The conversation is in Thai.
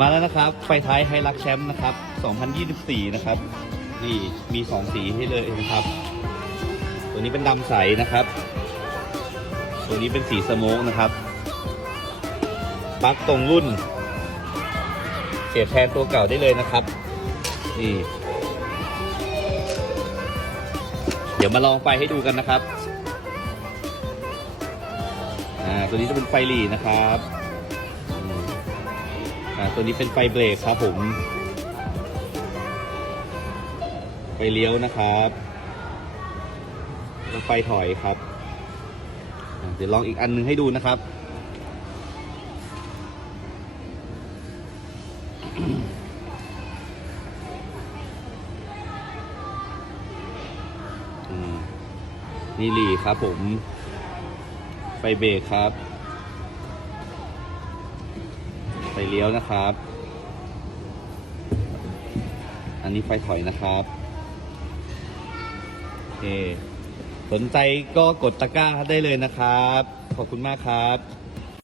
มาแล้วนะครับไฟท้ายไฮรักแชมป์นะครับ 2024 นะครับ นี่มี 2 สีให้เลยนะครับ ตัวนี้เป็นดำใสนะครับ ตัวนี้เป็นสีสโมกนะครับปลั๊กตรงรุ่น เสียบแทนตัวเก่าได้เลยนะครับ นี่ เดี๋ยวมาลองไฟให้ดูกันนะครับ อ่า ตัวนี้จะเป็นไฟหลีนะครับ อ่าตัวนี้เป็นไฟเบรกครับผมไฟเลี้ยวนะครับไฟถอยครับ เดี๋ยวลองอีกอันหนึงให้ดูนะครับอืมนี่หลีครับผม ไฟเบรกครับ ไฟเลี้ยวนะครับ อันนี้ไฟถอยนะครับเอสนใจก็กดตะกร้าได้เลยนะครับ ขอบคุณมากครับ